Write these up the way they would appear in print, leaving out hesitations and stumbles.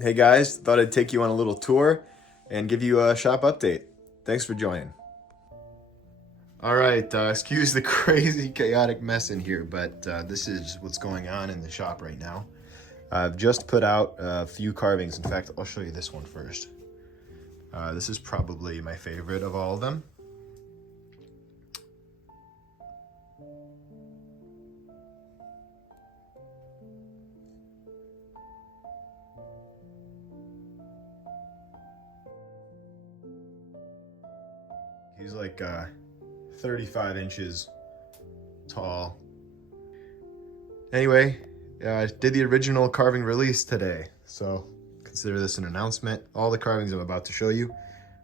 Hey guys, thought I'd take you on a little tour and give you a shop update. Thanks for joining. All right, excuse the crazy chaotic mess in here, but this is what's going on in the shop right now. I've just put out a few carvings. In fact, I'll show you this one first. This is probably my favorite of all of them. He's like 35 inches tall. Anyway, I did the original carving release today, so consider this an announcement. All the carvings I'm about to show you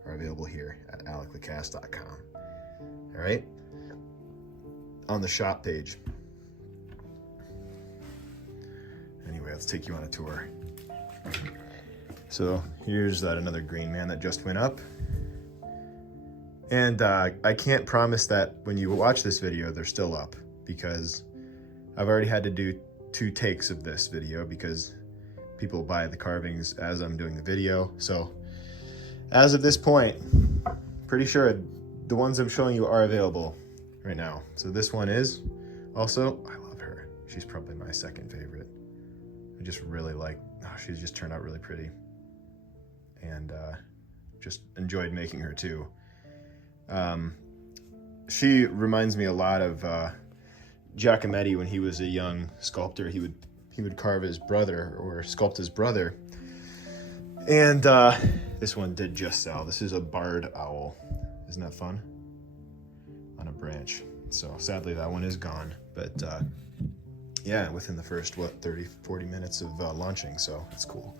are available here at aleclacast.com. All right, on the shop page. Anyway, let's take you on a tour. So here's another green man that just went up. And I can't promise that when you watch this video, they're still up, because I've already had to do 2 takes of this video because people buy the carvings as I'm doing the video. So as of this point, pretty sure the ones I'm showing you are available right now. So this one is also, I love her. She's probably my second favorite. I just really like, she's just turned out really pretty. And just enjoyed making her too. She reminds me a lot of Giacometti when he was a young sculptor. He would carve his brother or sculpt his brother. And this one did just sell. This is a barred owl. Isn't that fun? On a branch. So sadly that one is gone. But yeah, within the first, 30-40 minutes of launching. So it's cool.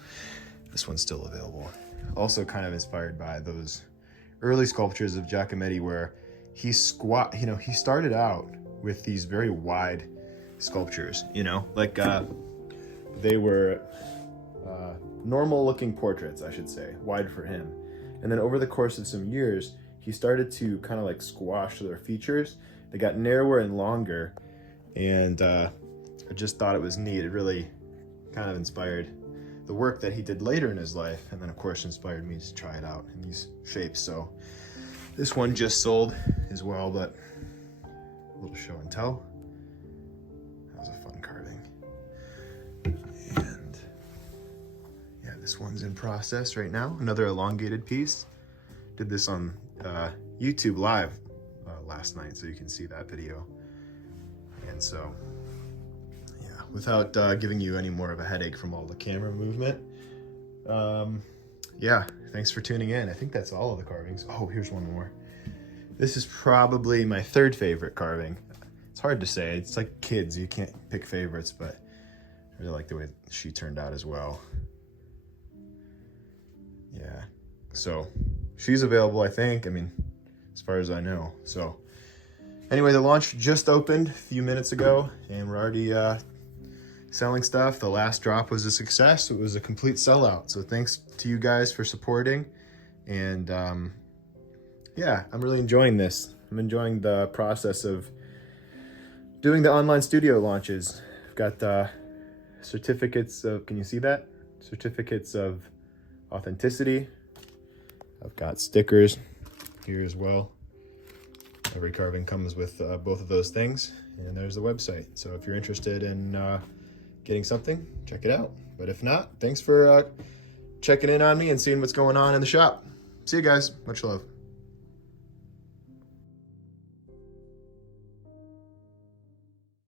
This one's still available. Also kind of inspired by those early sculptures of Giacometti where he started out with these very wide sculptures, like they were normal looking portraits, I should say, wide for him. And then over the course of some years, he started to kind of like squash their features. They got narrower and longer, and I just thought it was neat. It really kind of inspired the work that he did later in his life, and then of course inspired me to try it out in these shapes. So this one just sold as well, but a little show and tell. That was a fun carving. And yeah, this one's in process right now. Another elongated piece. Did this on YouTube Live last night, so you can see that video. And so without giving you any more of a headache from all the camera movement. Yeah, thanks for tuning in. I think that's all of the carvings. Oh, here's one more. This is probably my 3rd favorite carving. It's hard to say. It's like kids, you can't pick favorites, but I really like the way she turned out as well. Yeah, so she's available, I think. I mean, as far as I know. So anyway, the launch just opened a few minutes ago, and we're already selling stuff. The last drop was a success. It was a complete sellout. So thanks to you guys for supporting. And yeah, I'm really enjoying this. I'm enjoying the process of doing the online studio launches. I've got certificates of, can you see that? Certificates of authenticity. I've got stickers here as well. Every carving comes with both of those things. And there's the website. So if you're interested in getting something, check it out. But if not, thanks for checking in on me and seeing what's going on in the shop. See you guys. Much love.